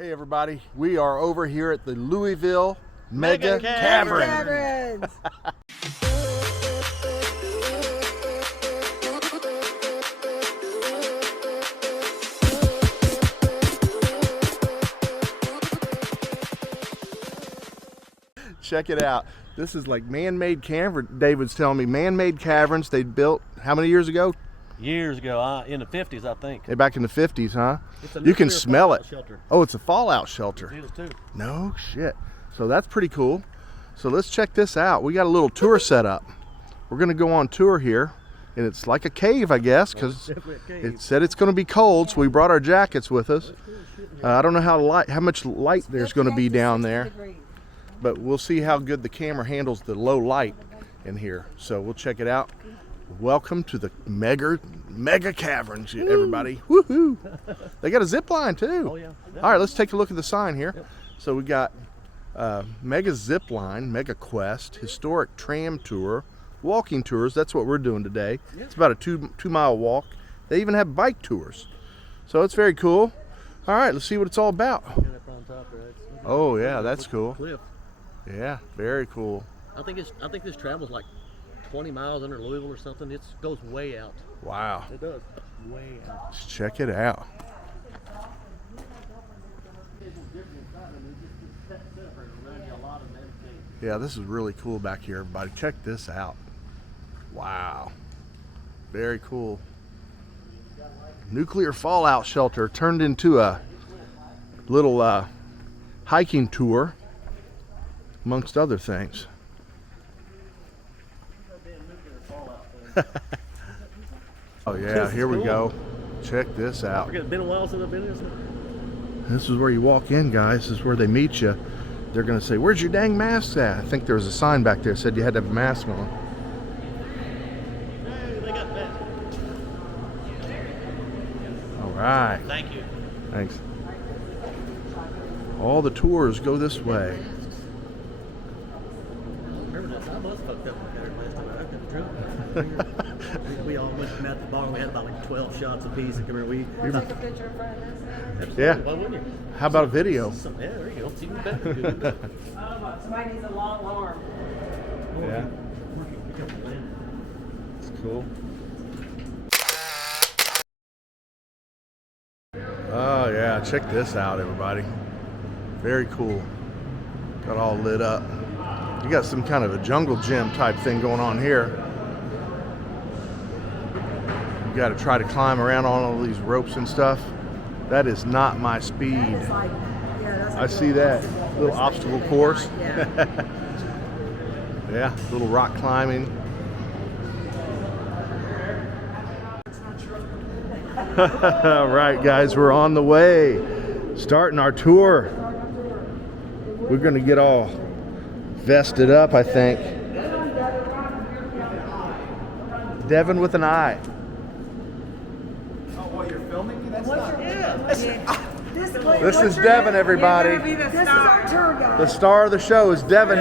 Hey everybody, we are over here at the Louisville Mega Cavern. Caverns. Check it out. This is like man-made cavern. David's telling me man-made caverns they built how many years ago? Years ago, in the 50s, I think. Hey, back in the 50s, huh? It's a You can nuclear smell it. fallout shelter. Oh, it's a fallout shelter. It is too. No shit. So that's pretty cool. So let's check this out. We got a little tour set up. We're gonna go on tour here, and it's like a cave, I guess, because it said it's gonna be cold. So we brought our jackets with us. I don't know how much light there's gonna be down there, but we'll see how good the camera handles the low light in here. So we'll check it out. Welcome to the mega caverns, everybody. Woohoo! They got a zip line too. Oh, yeah. All right, let's take a look at the sign here. Yep. So we got mega zip line, mega quest, historic tram tour, walking tours. That's what we're doing today. Yeah. It's about a two-mile walk. They even have bike tours. So it's very cool. All right, let's see what it's all about. Oh yeah, that's cool. Cliff. Yeah, very cool. I think this travels like 20 miles under Louisville or something. It goes way out. Wow. It does. Way out. Let's check it out. Yeah, this is really cool back here, everybody. Check this out. Wow. Very cool. Nuclear fallout shelter turned into a little hiking tour, amongst other things. Oh yeah, here we go. Check this out. It's been a while since I've been here. This is where you walk in, guys. This is where they meet you. They're gonna say, "Where's your dang mask at?" I think there was a sign back there that said you had to have a mask on. Hey, they got that. All right. Thank you. Thanks. All the tours go this way. Remember that? I was fucked up with that last time I got the drunk. We all went from at the bar. We had about like 12 shots apiece. And come here, we. Take a picture in front of this. Absolutely. Yeah. Why wouldn't you? How about a video? Yeah, there you go. It's even better. Good. Somebody needs a long arm. Yeah. It's cool. Oh yeah, check this out, everybody. Very cool. Got all lit up. You got some kind of a jungle gym type thing going on here. You got to try to climb around on all these ropes and stuff. That is not my speed. That is like, yeah, that's like I see that little obstacle course. Yeah. Yeah, little rock climbing. All right, guys, we're on the way. Starting our tour. We're going to get all vested up, I think. Devin with an eye. Oh, well, you're filming me? That's not... This is Devin, everybody. This is our tour guide. The star of the show is Devin.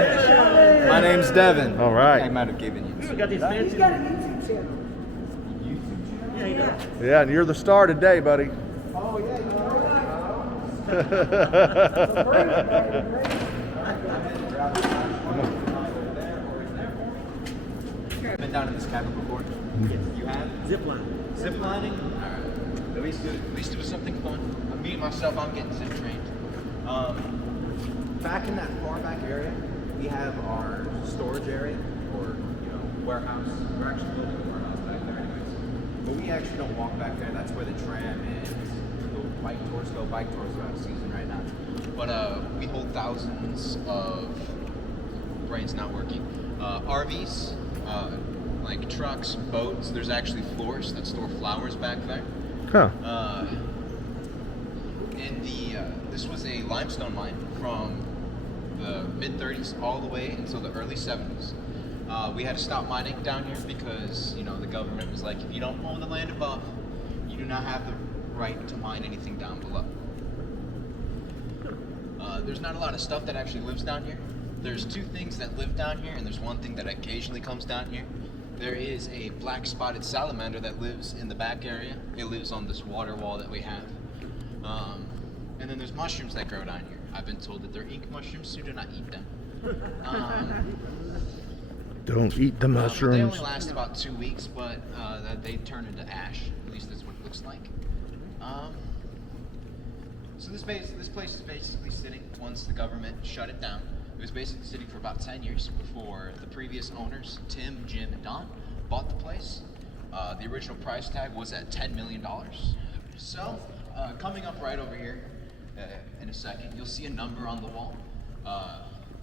My name's Devin. All right. I might have given you. We got these fancy. He's got a YouTube channel. Yeah, he does. Yeah, and you're the star today, buddy. Oh, yeah, you been down in this cabin before? You have? Zip line. Zip lining? Alright. At least it was something fun. Me and myself, I'm getting zip trained. Back in that far back area, we have our storage area, or warehouse. We're actually building a warehouse back there anyways. But we actually don't walk back there. That's where the tram is. The bike tours go. Bike tours are out of season right now. But we hold thousands of brains not working. RVs, like trucks, boats. There's actually floors that store flowers back there. Huh. And this was a limestone mine from the mid-30s all the way until the early 70s. We had to stop mining down here because the government was like, if you don't own the land above, you do not have the right to mine anything down below. There's not a lot of stuff that actually lives down here. There's two things that live down here, and there's one thing that occasionally comes down here. There is a black spotted salamander that lives in the back area. It lives on this water wall that we have. And then there's mushrooms that grow down here. I've been told that they're ink mushrooms, so do not eat them. Don't eat the They mushrooms. only last about 2 weeks, but they turn into ash. At least that's what it looks like. So this place is basically sitting, once the government shut it down, it was basically sitting for about 10 years before the previous owners, Tim, Jim, and Don, bought the place. The original price tag was at $10 million. So, coming up right over here in a second, you'll see a number on the wall.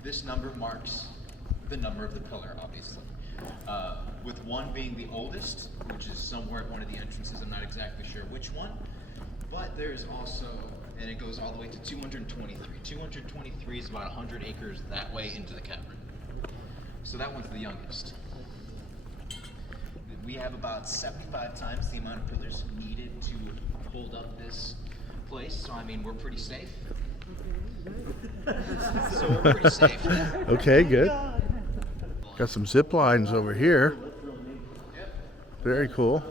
This number marks the number of the pillar, obviously. With 1 being the oldest, which is somewhere at one of the entrances, I'm not exactly sure which one. But there's also, and it goes all the way to 223. 223 is about 100 acres that way into the cavern. So that one's the youngest. We have about 75 times the amount of pillars needed to hold up this place. So I mean, we're pretty safe. So we're pretty safe. Okay, good. Got some zip lines over here. Very cool.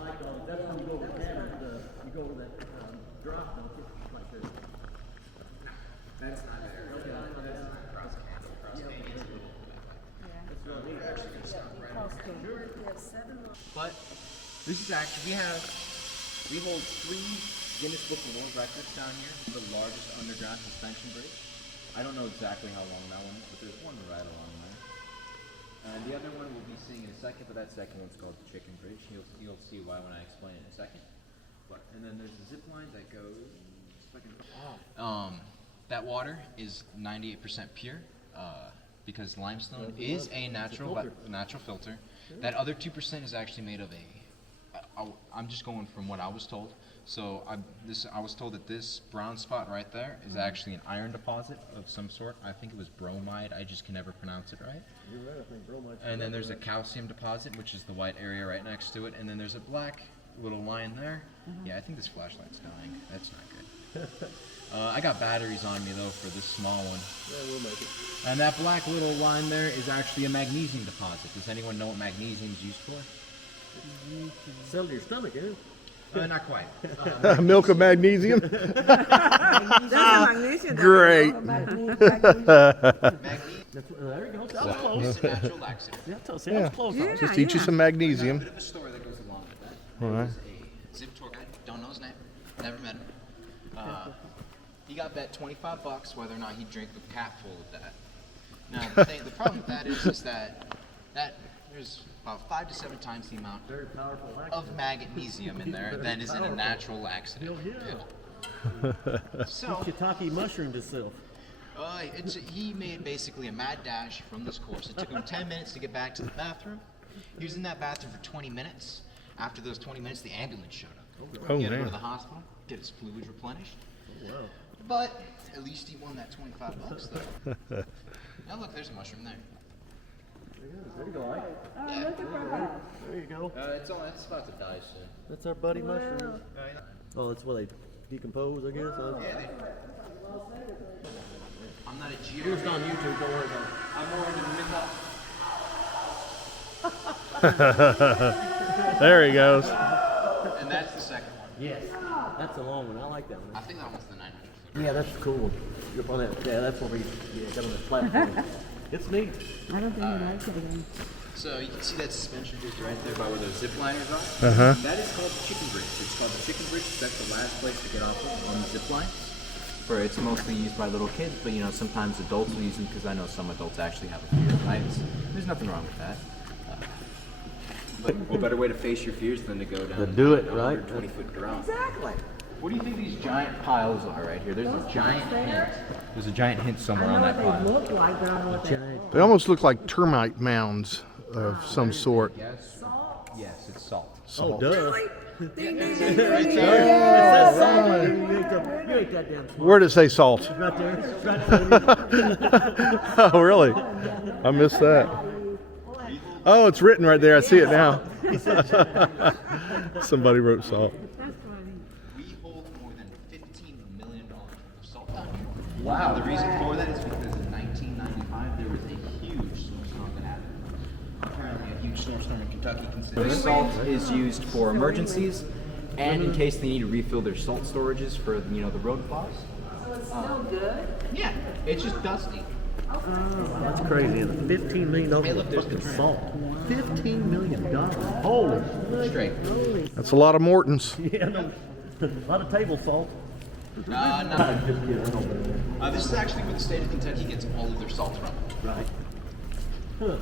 But this is actually, we hold 3 Guinness Book of World Records down here for the largest underground suspension bridge. I don't know exactly how long that one is, but there's one right along there. And the other one we'll be seeing in a second, but that second one's called the Chicken Bridge. You'll see why when I explain it in a second. And then there's the zip line that goes. That water is 98% pure because limestone is a natural filter. That other 2% is actually made of I'm just going from what I was told. So I was told that this brown spot right there is actually an iron deposit of some sort. I think it was bromide. I just can never pronounce it right. You're right, I think bromide. And then there's a calcium deposit, which is the white area right next to it. And then there's a black little line there. Yeah, I think this flashlight's dying. That's not good. I got batteries on me though for this small one. Yeah, we'll make it. And that black little line there is actually a magnesium deposit. Does anyone know what magnesium is used for? Sell to your stomach, eh? Not quite. Milk of magnesium. That's a magnesium. Great. Magnesium There you go. Sounds close. is a natural laxative. Yeah, sounds close. Yeah. Just eat you some magnesium. A bit of a story that goes along with that. All right. There's a zip tour guide. Don't know his name. Never met him. He got bet $25 whether or not he'd drink a cap full of that. Now the problem with that is that there's about 5 to 7 times the amount Very powerful of magnesium in there than is in a natural laxative. Yeah. So Shiitake mushroomed itself. he made basically a mad dash from this course. It took him 10 minutes to get back to the bathroom. He was in that bathroom for 20 minutes. After those 20 minutes, the ambulance showed up. Oh, he had to go man. to the hospital, get his fluids replenished. Oh, wow. But at least he won that $25 though. Now look, there's a mushroom there. There you go, Ike. Oh, look at that. There you go. It's about to die soon. That's our buddy mushroom. Oh, that's where they decompose, I guess. I'm not a It's geologist. on YouTube, don't worry about it. I'm more into mythology. There he goes. And that's the second one. Yes. That's a long one. I like that I one. think that one's the 900 foot. Yeah, that's a cool one. You're up on that. Yeah, that's what we got on that platform. It's neat. I don't think I like it again. So you can see that suspension bridge right there by where those zip liners are. That is called the Chicken Bridge. It's called the Chicken Bridge because that's the last place to get off of on the zip line. It's mostly used by little kids, but sometimes adults will use them because I know some adults actually have a fear of heights. There's nothing wrong with that. But what better way to face your fears than to go down To do it, a right? 120-foot drop? Exactly. What do you think these giant piles are right here? There's a giant hint. There's a giant hint somewhere on that They pile. look like, but I don't know what they They almost look like termite mounds of some sort. Yes. Yes, it's salt. Oh, duh. Ding, ding, ding, ding, Right ding. there. You ain't that damn smart. Where did it say salt? Right there. Right there. Oh, really? I missed that. Oh, it's written right there. I see it now. Somebody wrote salt. We hold more than $15 million worth of salt down here. Wow. The reason for that is because in 1995 there was a huge snowstorm that happened. Apparently a huge snowstorm in Kentucky. This salt is used for emergencies and in case they need to refill their salt storages for the road plows. Still good? Yeah, it's just dusty. That's crazy. And $15 million Hey, look, of there's fucking the train. salt. $15 million. Holy shit. Straight. That's a lot of Mortons. Yeah, no, a lot of table salt. No. This is actually where the state of Kentucky gets all of their salt from. Right. Alright,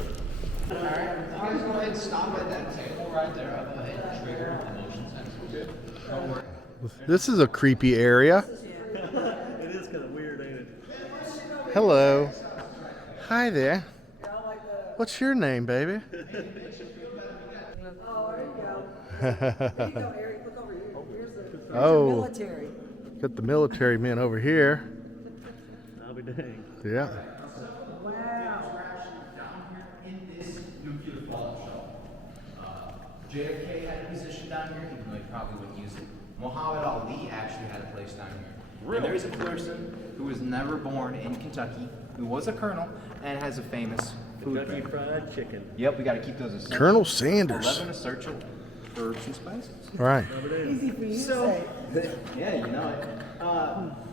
you guys go ahead and stop at that table right there. I'll go ahead and trigger the motion sensor. Don't worry. This is a creepy area. It is kind of weird, ain't it? Hello. Hi there. What's your name, baby? Oh, Military. got the military men over here. I'll be dang. Yeah. JFK had a position down here, even though he probably wouldn't use it. Muhammad Ali actually had a place down here. And there's a person who was never born in Kentucky, who was a colonel, and has a famous food Kentucky brand. Fried Chicken. Yep, we got to keep those as Colonel Sanders. 11 to search it for herbs and spices. Right. Easy for you to So, say. yeah, you know it.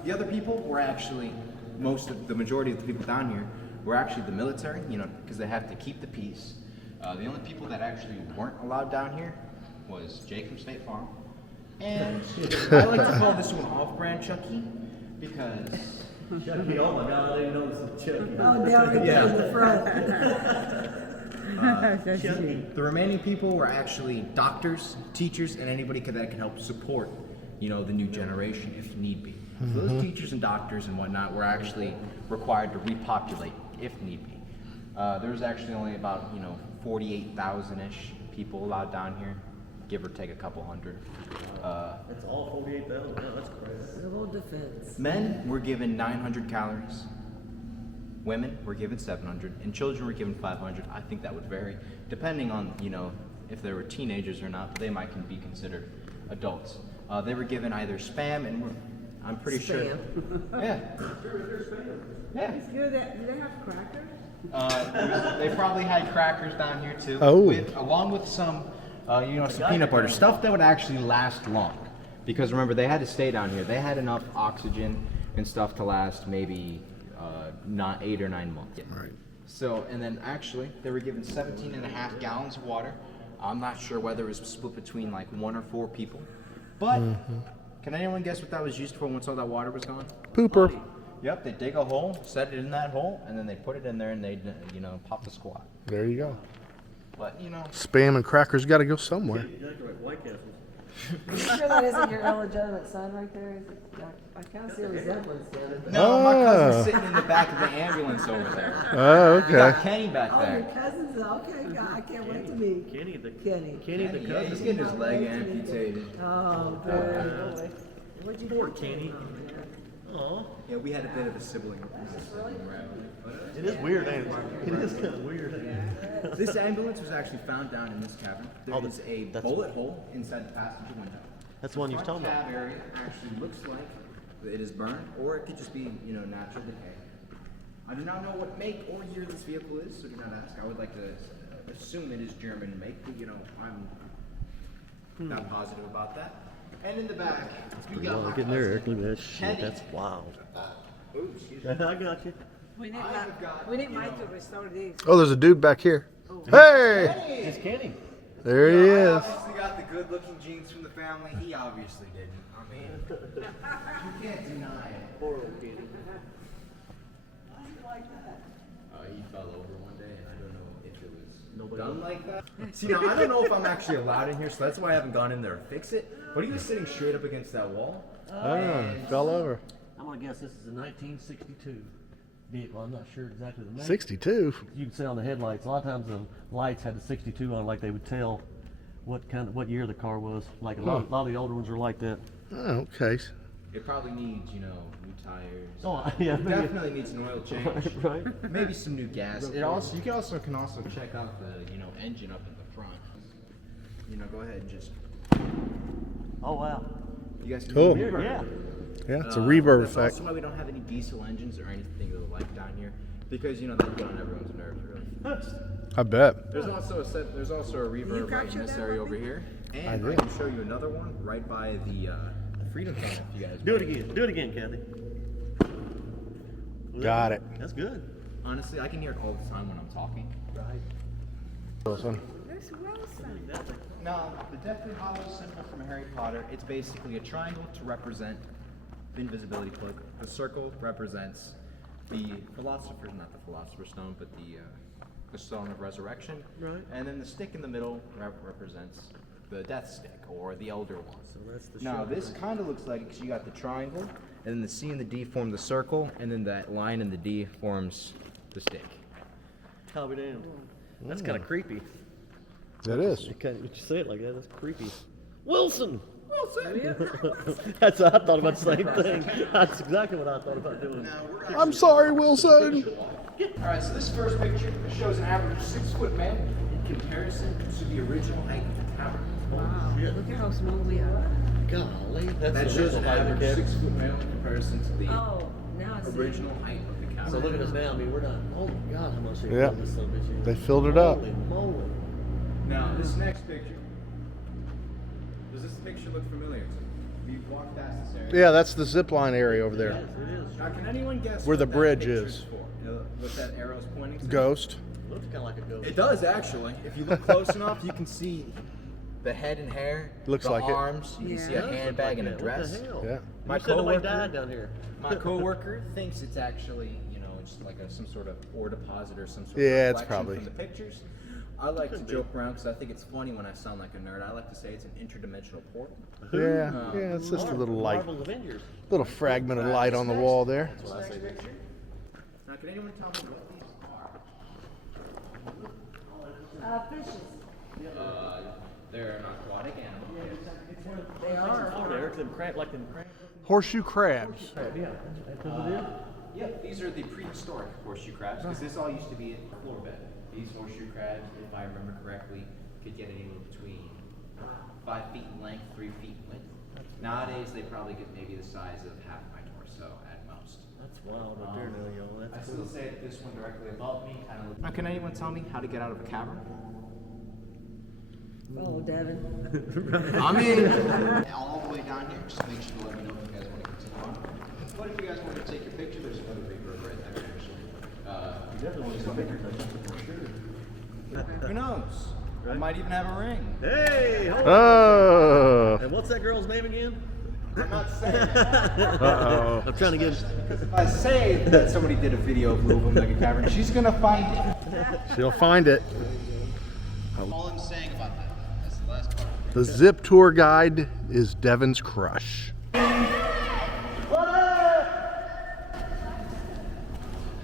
The other people were actually, the majority of the people down here were actually the military, you know, because they have to keep the peace. The only people that actually weren't allowed down here was Jake from State Farm. And I like to call this one off-brand Chucky because Chucky, oh my God, I didn't know this was Chucky. Oh, down in the front. Chucky. the remaining people were actually doctors, teachers, and anybody that could help support, you know, the new generation if need be. So those teachers and doctors and whatnot were actually required to repopulate if need be. There's actually only about, 48,000-ish people allowed down here, give or take a couple hundred. That's all 48,000. Wow, that's crazy. Civil defense. Men were given 900 calories. Women were given 700, and children were given 500. I think that would vary depending on, if they were teenagers or not. They might be considered adults. They were given either Spam and I'm pretty sure. Yeah. Yeah. It's good that, do they have crackers? They probably had crackers down here too. Oh. Along with some, some peanut butter stuff that would actually last long. Because remember, they had to stay down here. They had enough oxygen and stuff to last maybe not 8 or 9 months. Right. So, and then actually, they were given 17.5 gallons of water. I'm not sure whether it was split between like 1 or 4 people. But, can anyone guess what that was used for once all that water was gone? Pooper. Yep, they dig a hole, set it in that hole, and then they put it in there and they, pop the squat. There you go. But, Spam and crackers got to go somewhere. Exactly like White Castle. You sure that isn't your illegitimate son right there? Is it, I kind of see a resemblance there. No, my Ah. cousin's sitting in the back of the ambulance over there. Oh, We got okay. Kenny back Oh, your there. cousin's, okay, God, I can't wait to meet Kenny the Kenny. Kenny the Yeah, he's cousin. getting his leg amputated. Oh, good. What'd you do? Poor Kenny. Aw. Yeah, we had a bit of a sibling. It is weird, ain't it? It is kind of weird, ain't it? This ambulance was actually found down in this cavern. There Oh, is a that's- bullet hole inside the passenger window. That's the one you was Front talking about. cab area actually looks like it is burned, or it could just be, natural decay. I do not know what make or year this vehicle is, so do not ask. I would like to assume it is German make, but I'm not positive about that. And in the back, we got my Getting there, cousin, Eric. Look at that shit. Kenny. That's wild. Oh, excuse me. I got you. We need Mike to restore these. Oh, there's a dude back here. Hey! It's Kenny. There he I is. obviously got the good-looking genes from the family. He obviously didn't. I mean, you can't deny it. Poor little Kenny. He fell over one day, and I don't know if it was Nobody done knows. like that. See, now I don't know if I'm actually allowed in here, so that's why I haven't gone in there to fix it. But he was sitting straight up against that wall. Oh, fell over. I'm gonna guess this is a 1962 vehicle. I'm not sure exactly the make. 62. You can see on the headlights. A lot of times the lights had the 62 on, like they would tell what year the car was. Like a lot of the older ones are like that. Oh, okay. It probably needs, new tires. Oh yeah, It definitely needs an oil change. right. Maybe some new gas. You can also check out the engine up in the front. Go ahead and just. Oh wow. You guys can Cool. hear it? Yeah. Yeah, it's a reverb That's effect. also why we don't have any diesel engines or anything of the like down here, because that get on everyone's nerves really. I bet. There's also a reverb right in this area over here, and I did. can show you another one right by the Freedom Tunnel. If you guys Do it again. Do it again, Kathy. Got it. That's good. Honestly, I can hear it all the time when I'm talking. Right. Wilson. There's Wilson. Exactly. Now, the Deathly Hollow symbol from Harry Potter, it's basically a triangle to represent the invisibility cloak. The circle represents the philosopher's, not the philosopher's stone, but the stone of resurrection. Right. And then the stick in the middle represents the death stick, or the elder one. So that's the Now, shoulder. this kind of looks like, because you got the triangle, and then the C and the D form the circle, and then that line in the D forms the stick. I'll be damned. That's kind of creepy. That is. You can't you say it like that. That's creepy. Wilson. Yeah. That's what I thought about the same thing. That's exactly what I thought about doing. I'm sorry, Wilson. Alright, so this first picture shows an average 6-foot man in comparison to the original height of the tower. Wow. Shit. Look at how small we are. Golly, that's That the shows an original height of average the cabin. 6-foot male in comparison to the Oh, now I see. original height of the tower. So look at us now. I mean, we're not. Oh my God, how much they Yeah. filled this son of a bitch in. They filled it up. Holy moly. Now, this next picture, does this picture look familiar to you? We've walked past this area. Yeah, that's the zip line area over there. Yes, it is. Now, can anyone guess Where the what that bridge picture's is. for? You know, what that arrow's pointing to? Ghost. Looks kind of like a ghost. It does, actually. If you look close enough, you can see the head and hair, Looks the like it. arms, you can see a Yeah. handbag and a What the dress. hell? Yeah. My You said nobody coworker- died down here. My coworker thinks it's actually, just like some sort of ore deposit or some sort Yeah, of it's reflection probably. from the pictures. I like to joke around because I think it's funny when I sound like a nerd. I like to say it's an interdimensional portal. Yeah, yeah, it's just a little light, Marvel Avengers. little fragment of light on the wall there. This next picture. Now, can anyone tell me what these are? Fishes. They're an aquatic animal. They are. Oh, there, them crab, like them crabs. Horseshoe crabs. Yeah, that's what it is. Yep, these are the prehistoric horseshoe crabs because this all used to be a floor bed. These horseshoe crabs, if I remember correctly, could get anywhere between 5 feet in length, 3 feet in width. Nowadays, they probably get maybe the size of half my torso at most. That's wild right there, now, y'all. I That's still say that this one directly above me kind of looks. Now, can anyone tell me how to get out of a cavern? Follow Devin. I'm in. All the way down here. Just make sure to let me know if you guys want to continue on. But if you guys want to take your picture, there's another big bird right there, actually. You definitely want to see pictures for sure. Who knows? I might even have a ring. Hey, hold on. Oh. And what's that girl's name again? I'm not saying that. Uh-oh. I'm trying to get. Because if I say that somebody did a video of Louisville Mega Cavern, she's gonna find it. She'll find it. All I'm saying about that, that's the last part. The zip tour guide is Devin's crush.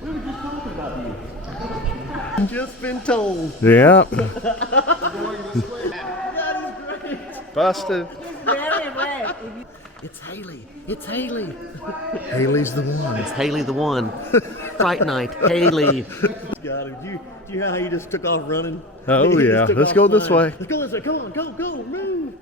We were just talking about you. Just been told. Yeah. That is great. Busted. Very red. It's Haley. It's Haley. Haley's the one. It's Haley the one. Fright night. Haley. Got him. Do you hear how you just took off running? Oh, He just yeah. took Let's off go this flying. way. Let's go this way. Come on. Go. Move.